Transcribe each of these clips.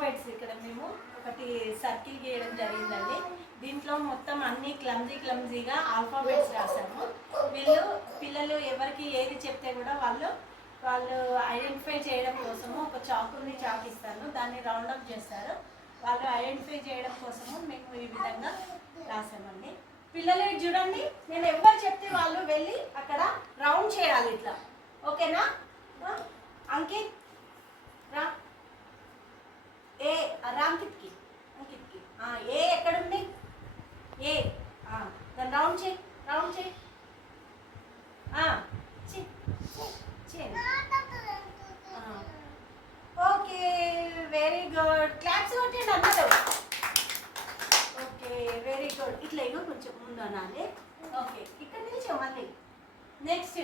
Alphabets ఇక్కడ మేము ఒకటి సర్కిల్ గీయడం జరిగిందండి. దీంట్లో మొత్తం అన్ని క్లమ్జీగా ఆల్ఫాబెట్స్ రాసాము. పిల్లలు ఎవరికి ఏది చెప్తే కూడా వాళ్ళు ఐడెంటిఫై చేయడం కోసము ఒక చాక్ ఇస్తాను, దాన్ని రౌండ్ అప్ చేస్తారు. వాళ్ళు ఐడెంటిఫై చేయడం కోసము మేము ఈ విధంగా రాసామండి. పిల్లలు చూడండి, నేను ఎవరు చెప్తే వాళ్ళు వెళ్ళి అక్కడ రౌండ్ చేయాలి ఇట్లా. ఓకేనా? అంకిత్ రా, ఏ అంకిత్కి ఏ ఎక్కడుంది? ఏ దాన్ని రౌండ్ చేయి. Okay, very good. క్లాప్స్ కొట్టండి అందరూ. Okay, very good. ఇట్లా ఇగో కొంచెం ముందు అనాలి. ఓకే, ఇక్కడ నిల్చో మళ్ళీ. నెక్స్ట్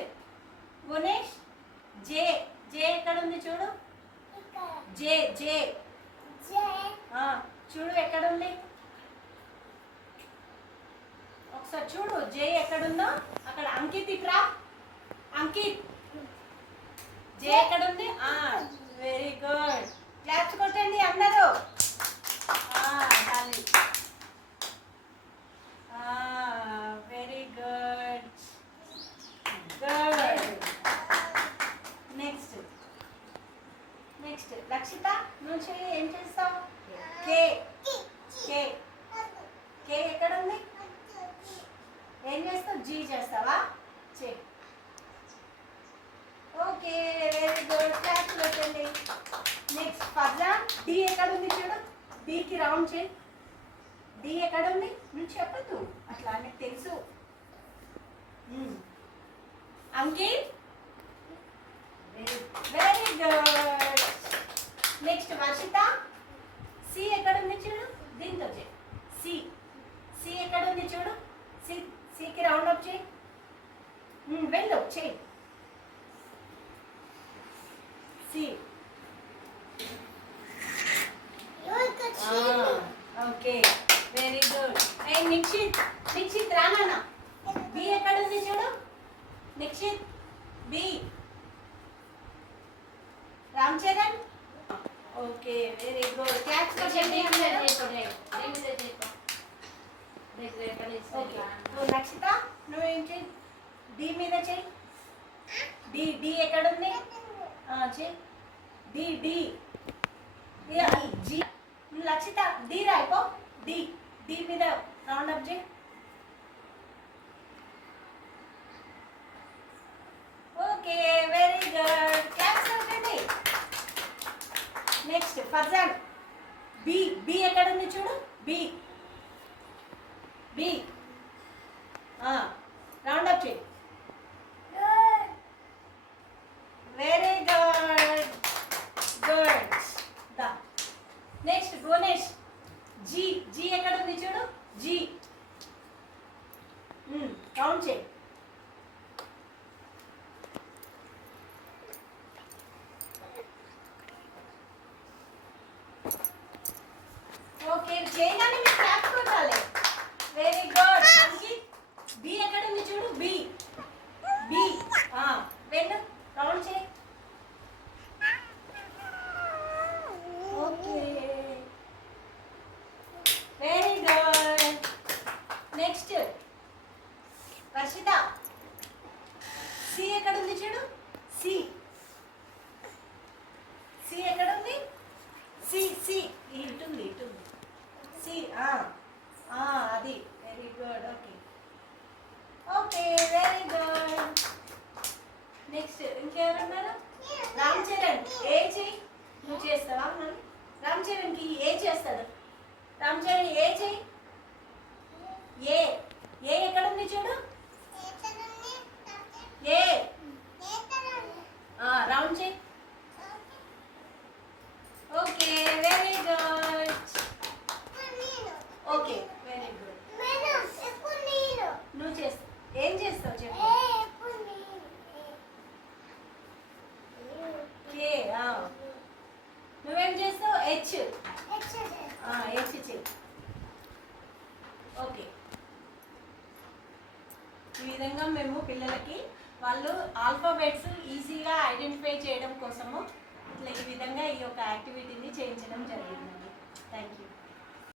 గుణేష్, జే ఎక్కడ ఉంది చూడు. జే చూడు ఎక్కడ ఉంది ఒకసారి చూడు. జే ఎక్కడుందో అక్కడ. అంకిత్ ఇక్కడ. అంకిత్, జే ఎక్కడ ఉంది? Very good. క్లాప్స్ కొట్టండి అందరూ. Very good. నెక్స్ట్ లక్షిత, నువ్వు ఏం చేస్తావు? కే ఎక్కడ ఉంది? ఏం చేస్తావు? జీ చేస్తావా? చే. Okay, very good. క్లాస్ పెట్టండి. నెక్స్ట్ ఫర్జాన్, డి ఎక్కడ ఉంది చూడు. డికి రౌండ్ చేయి. డి ఎక్కడ ఉంది? నువ్వు చెప్పద్దు అట్లా, నీకు తెలుసు. Ankit, very good. Next Varshitha, C ఎక్కడ ఉంది చూడు. దీంతో చేయి. సి ఎక్కడ ఉంది చూడు. సికి రౌండ్ అప్ చేయి. వెళ్ళు చేయి. C. Okay, very good. Nikshith రానా. బి ఎక్కడ ఉంది చూడు. Nikshith, B. Ram Charan. Okay, very good. Claps కొట్టండి అందరూ. లక్షిత, నువ్వేం చేయి? డి మీద చేయి. డి ఎక్కడ ఉంది? చేయి. D G. లక్షిత, డి రాయిపో. డి మీద రౌండ్ అప్ చేయి. Okay, very good. క్లాప్స్ కొట్టండి. నెక్స్ట్ ఫర్జాన్, బి ఎక్కడ ఉంది చూడు. బి రౌండ్ అప్ చేయి. Very good. Next Gunesh, G ఎక్కడ ఉంది చూడు. జీ రౌండ్ చేయి. ఓకే, చేయగానే మీరు క్లాప్స్ కొట్టాలి. Very good. అంకిత్, బి ఎక్కడ ఉంది చూడు. బి వెళ్ళు రౌండ్ చేయి. Okay, very good. Next Varshitha, C ఎక్కడ ఉంది చూడు. సి ఎక్కడ ఉంది? సి ఇటుంది. సి అది. Very good. Okay, very good. Next ఇంకెవరున్నారు? రామ్ చరణ్, ఏ చెయ్యి. నువ్వు చేస్తావా? రామ్ చరణ్కి ఏ చేస్తాడు. రామ్ చరణ్ ఏ చెయ్యి. ఏ ఎక్కడ ఉంది చూడు. ఏ రౌండ్ చేయి. Okay, very good. Okay, very good. నువ్వు చేస్తావు. ఏం చేస్తావు చెప్పు. నువ్వేం చేస్తావు? హెచ్ చెయ్యి. ఓకే, ఈ విధంగా మేము పిల్లలకి వాళ్ళు ఆల్ఫాబెట్స్ ఈజీగా ఐడెంటిఫై చేయడం కోసము ఇట్లా ఈ విధంగా ఈ యొక్క యాక్టివిటీని చేయించడం జరుగుతుంది.